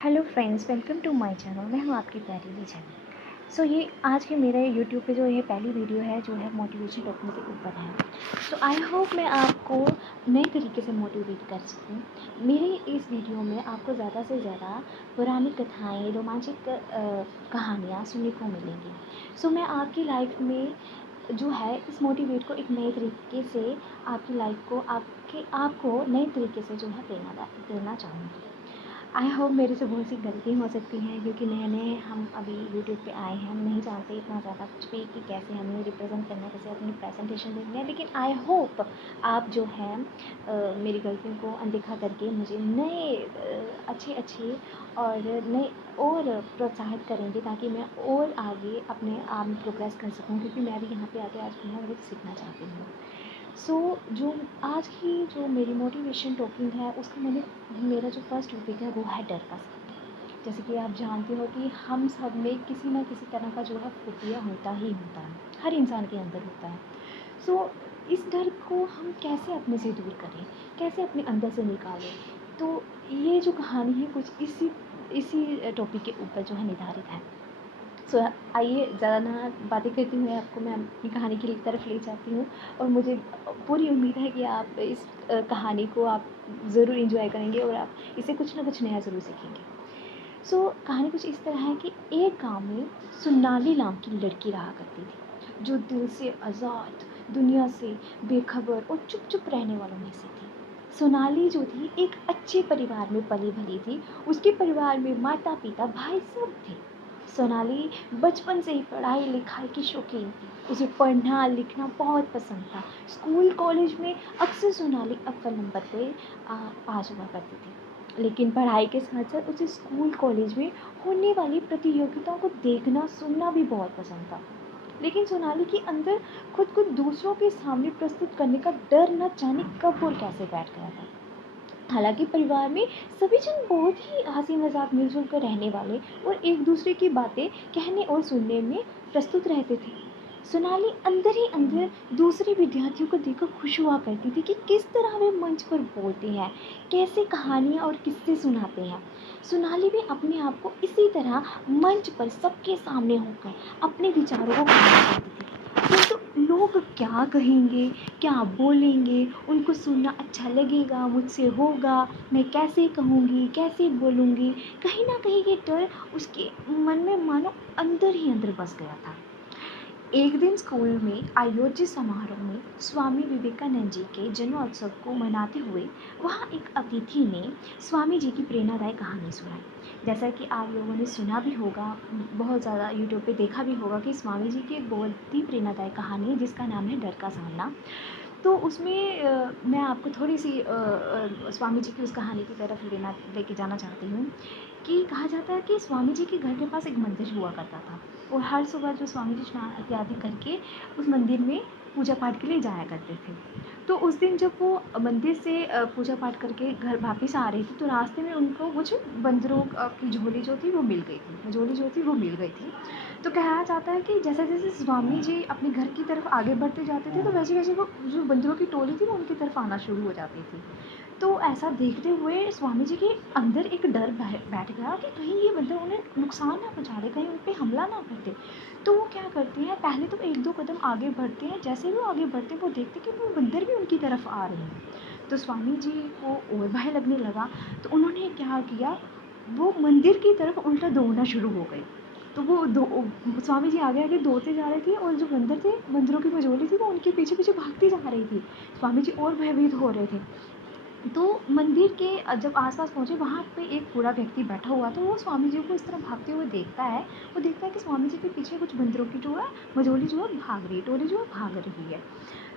Hello friends, welcome to my channel. मैं हूँ आपकी प्यारी ली चैनल। ये आज के मेरे यूट्यूब पे जो ये पहली वीडियो है जो है मोटिवेशन टॉपिक के ऊपर है। आई होप मैं आपको नए तरीके से मोटिवेट कर सकूँ। मेरी इस वीडियो में आपको ज़्यादा से ज़्यादा पुरानी कथाएँ, रोमांचक कहानियाँ सुनने को मिलेंगी। मैं आपकी लाइफ में जो है इस मोटिवेट को एक नए तरीके से आपकी लाइफ को आपको नए तरीके से जो है प्रेरणा देना चाहूँगी। आई होप मेरे से बहुत सी गलती हो सकती हैं क्योंकि नए-नए हम अभी यूट्यूब पे आए हैं, हम नहीं जानते इतना ज़्यादा कुछ भी कि कैसे हमें रिप्रेज़ेंट करना है, कैसे अपनी प्रेज़ेंटेशन देनी है। लेकिन आई होप आप जो है मेरी गलतियों को अनदेखा करके मुझे नए अच्छे-अच्छे और नए और प्रोत्साहित करेंगे ताकि मैं और आगे अपने आप में प्रोग्रेस कर सकूँ, क्योंकि मैं भी यहाँ पे आके आज बहुत कुछ सीखना चाहती हूँ। जो आज की जो मेरी मोटिवेशन टॉकिंग है उसका मेरा जो फर्स्ट टॉपिक है वो है डर का सत्य। जैसे कि आप जानते हो कि हम सब में किसी न किसी तरह का जो है फोबिया होता ही होता है, हर इंसान के अंदर होता है। सो इस डर को हम कैसे अपने से दूर करें, कैसे अपने अंदर से निकालें। तो ये जो कहानी है कुछ इसी इसी टॉपिक के ऊपर जो है निर्धारित है। आइए ज़्यादा ना बातें करते हुए आपको मैं अपनी कहानी की तरफ ले जाती हूँ, और मुझे पूरी उम्मीद है कि आप इस कहानी को आप ज़रूर एंजॉय करेंगे और आप इससे कुछ ना कुछ नया ज़रूर सीखेंगे। कहानी कुछ इस तरह है कि एक गांव में सोनाली नाम की लड़की रहा करती थी, जो दिल से आज़ाद, दुनिया से बेखबर और चुप चुप रहने वालों में से थी। सोनाली जो थी एक अच्छे परिवार में पली भली थी। उसके परिवार में माता पिता भाई सब थे। सोनाली बचपन से ही पढ़ाई लिखाई की शौकीन थी। उसे पढ़ना लिखना बहुत पसंद था। स्कूल कॉलेज में अक्सर सोनाली अव्वल नंबर पे पास हुआ करती थी। लेकिन पढ़ाई के साथ साथ उसे स्कूल कॉलेज में होने वाली प्रतियोगिताओं को देखना सुनना भी बहुत पसंद था। लेकिन सोनाली के अंदर खुद को दूसरों के सामने प्रस्तुत करने का डर न जाने कब और कैसे बैठ गया था। हालांकि परिवार में सभी जन बहुत ही हंसी मजाक मिलजुल कर रहने वाले और एक दूसरे की बातें कहने और सुनने में प्रस्तुत रहते थे। सोनाली अंदर ही अंदर दूसरे विद्यार्थियों को देखकर खुश हुआ करती थी कि किस तरह वे मंच पर बोलते हैं, कैसे कहानियाँ और किस्से सुनाते हैं। सोनाली भी अपने आप को इसी तरह मंच पर सबके सामने होकर अपने विचारों को कहना चाहती थी। किंतु लोग क्या कहेंगे, क्या बोलेंगे, उनको सुनना अच्छा लगेगा, मुझसे होगा, मैं कैसे कहूँगी, कैसे बोलूँगी। कहीं ना कहीं ये डर उसके मन में मानो अंदर ही अंदर बस गया था। एक दिन स्कूल में आयोजित समारोह में स्वामी विवेकानंद जी के जन्मोत्सव को मनाते हुए वहाँ एक अतिथि ने स्वामी जी की प्रेरणादायक कहानी सुनाई। जैसा कि आप लोगों ने सुना भी होगा, बहुत ज़्यादा यूट्यूब पे देखा भी होगा कि स्वामी जी की एक बहुत ही प्रेरणादायक कहानी है जिसका नाम है डर का सामना। तो उसमें मैं आपको थोड़ी सी स्वामी जी की उस कहानी की तरफ लेके जाना चाहती हूँ। कि कहा जाता है कि स्वामी जी के घर के पास एक मंदिर हुआ करता था, और हर सुबह जो स्वामी जी स्नान इत्यादि करके उस मंदिर में पूजा पाठ के लिए जाया करते थे। तो उस दिन जब वो मंदिर से पूजा पाठ करके घर वापस आ रही थी तो रास्ते में उनको कुछ बंदरों की झोली जो थी वो मिल गई थी, झोली जो थी वो मिल गई थी। तो कहा जाता है कि जैसे जैसे स्वामी जी अपने घर की तरफ आगे बढ़ते जाते थे तो वैसे वैसे वो जो बंदरों की टोली थी वो उनकी तरफ आना शुरू हो जाती थी। तो ऐसा देखते हुए स्वामी जी के अंदर एक डर बैठ गया कि कहीं ये बंदर उन्हें नुकसान ना पहुँचा दे, कहीं उन पर हमला ना कर दे। तो वो क्या करते हैं, पहले तो एक दो कदम आगे बढ़ते हैं। जैसे ही वो आगे बढ़ते हैं वो देखते हैं कि वो बंदर भी उनकी तरफ आ रहे हैं। तो स्वामी जी को और भय लगने लगा। तो उन्होंने क्या किया, वो मंदिर की तरफ उल्टा दौड़ना शुरू हो गए। तो वो स्वामी जी आगे आगे दौड़ते जा रहे थे और जो बंदर थे, बंदरों की मझोली थी, वो उनके पीछे पीछे भागती जा रही थी। स्वामी जी और भयभीत हो रहे थे। तो मंदिर के जब आस-पास पहुँचे वहाँ पे एक बूढ़ा व्यक्ति बैठा हुआ था। वो स्वामी जी को इस तरह भागते हुए देखता है। वो देखता है कि स्वामी जी के पीछे कुछ बंदरों की जो है मझोली जो है भाग रही है, टोली जो है भाग रही है।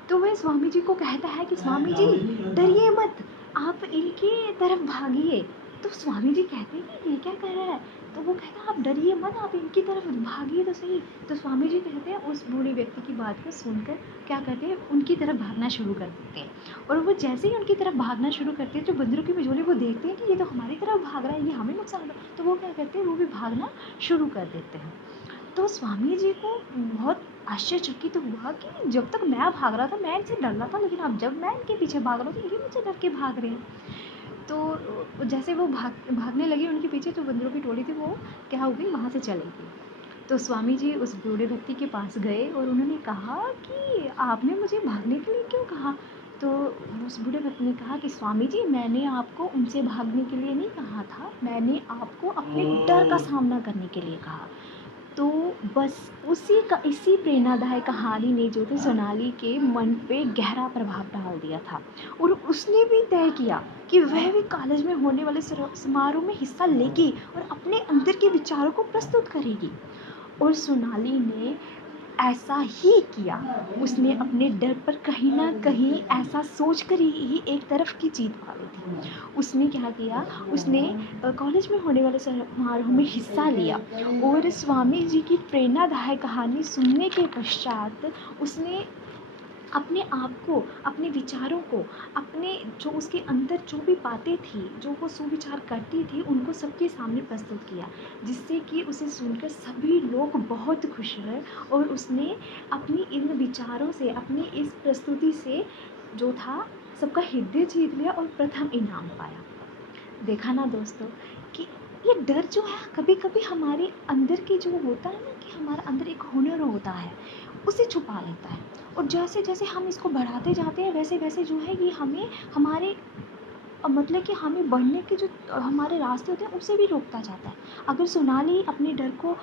तो वह स्वामी जी को कहता है कि स्वामी जी डरिए मत, आप इनकी तरफ भागिए। तो स्वामी जी कहते हैं कि ये क्या कह रहा है। तो वो कहता है आप डरिए मत, आप इनकी तरफ भागिए तो सही। तो स्वामी जी कहते हैं उस बूढ़े व्यक्ति की बात को सुनकर क्या करते हैं, उनकी तरफ भागना शुरू कर देते हैं। और वो जैसे ही उनकी तरफ भागना शुरू करते हैं, जो बंदरों की बिजोली वो देखते हैं कि ये तो हमारी तरफ भाग रहा है, ये हमें नुकसान हो, तो वो क्या करते हैं, वो भी भागना शुरू कर देते हैं। तो स्वामी जी को बहुत आश्चर्यचकित हुआ कि जब तक मैं भाग रहा था मैं इनसे डर रहा था, लेकिन अब जब मैं इनके पीछे भाग रहा हूँ तो ये मुझसे डर के भाग रहे हैं। तो जैसे वो भागने लगी उनके पीछे, तो बंदरों की टोली थी वो क्या हो गई, वहाँ से चली गई। तो स्वामी जी उस बूढ़े व्यक्ति के पास गए और उन्होंने कहा कि आपने मुझे भागने के लिए क्यों कहा? तो उस बूढ़े व्यक्ति ने कहा कि स्वामी जी, मैंने आपको उनसे भागने के लिए नहीं कहा था, मैंने आपको अपने डर का सामना करने के लिए कहा। तो बस इसी प्रेरणादायक कहानी ने जो थी सोनाली के मन पे गहरा प्रभाव डाल दिया था, और उसने भी तय किया कि वह भी कॉलेज में होने वाले समारोह में हिस्सा लेगी और अपने अंदर के विचारों को प्रस्तुत करेगी। और सोनाली ने ऐसा ही किया। उसने अपने डर पर कहीं ना कहीं ऐसा सोच कर ही एक तरफ की जीत पा ली थी। उसने क्या किया, उसने कॉलेज में होने वाले समारोह में हिस्सा लिया, और स्वामी जी की प्रेरणादायक कहानी सुनने के पश्चात उसने अपने आप को, अपने विचारों को, अपने जो उसके अंदर जो भी बातें थी, जो वो सुविचार करती थी, उनको सबके सामने प्रस्तुत किया, जिससे कि उसे सुनकर सभी लोग बहुत खुश हुए। और उसने अपनी इन विचारों से, अपनी इस प्रस्तुति से जो था सबका हृदय जीत लिया और प्रथम इनाम पाया। देखा ना दोस्तों कि ये डर जो है कभी कभी हमारे अंदर की जो होता है ना, कि हमारा अंदर एक हुनर होता है, उसे छुपा लेता है। और जैसे जैसे हम इसको बढ़ाते जाते हैं, वैसे वैसे जो है ये हमें हमारे मतलब कि हमें बढ़ने के जो हमारे रास्ते होते हैं उसे भी रोकता जाता है। अगर सोनाली अपने डर को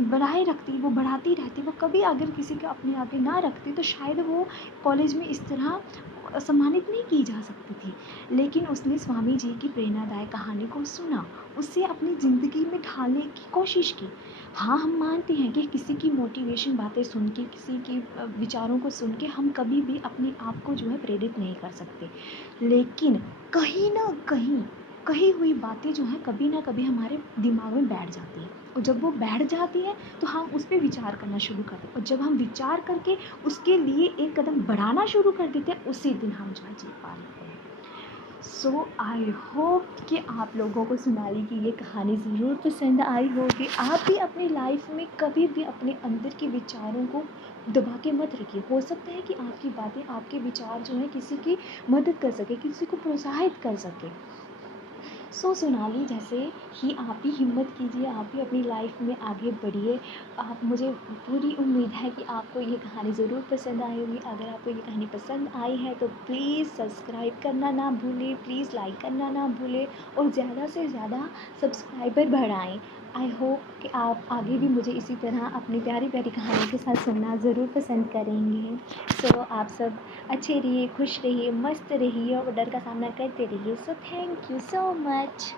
बनाए रखती, वो बढ़ाती रहती, वो कभी अगर किसी के अपने आगे ना रखती, तो शायद वो कॉलेज में इस तरह सम्मानित नहीं की जा सकती थी। लेकिन उसने स्वामी जी की प्रेरणादायक कहानी को सुना, उसे अपनी ज़िंदगी में ढालने की कोशिश की। हाँ, हम मानते हैं कि किसी की मोटिवेशन बातें सुन के, किसी की विचारों को सुन के हम कभी भी अपने आप को जो है प्रेरित नहीं कर सकते। लेकिन कहीं न कहीं कही हुई बातें जो हैं कभी ना कभी हमारे दिमाग में बैठ जाती हैं, और जब वो बैठ जाती है तो हम उस पे विचार करना शुरू करते हैं, और जब हम विचार करके उसके लिए एक कदम बढ़ाना शुरू कर देते हैं, उसी दिन हम जो है जीत पा लेते हैं। सो आई होप कि आप लोगों को सोनाली की ये कहानी ज़रूर पसंद आई होगी। आप भी अपनी लाइफ में कभी भी अपने अंदर के विचारों को दबा के मत रखिए। हो सकता है कि आपकी बातें, आपके विचार जो हैं किसी की मदद कर सके, किसी को प्रोत्साहित कर सके। सो सोनाली जैसे ही आप भी हिम्मत कीजिए, आप भी अपनी लाइफ में आगे बढ़िए। आप, मुझे पूरी उम्मीद है कि आपको ये कहानी ज़रूर पसंद आई होगी। अगर आपको ये कहानी पसंद आई है तो प्लीज़ सब्सक्राइब करना ना भूलें, प्लीज़ लाइक करना ना भूलें, और ज़्यादा से ज़्यादा सब्सक्राइबर बढ़ाएँ। आई होप कि आप आगे भी मुझे इसी तरह अपनी प्यारी प्यारी कहानियों के साथ सुनना ज़रूर पसंद करेंगे। सो आप सब अच्छे रहिए, खुश रहिए, मस्त रहिए और डर का सामना करते रहिए। So thank you so much.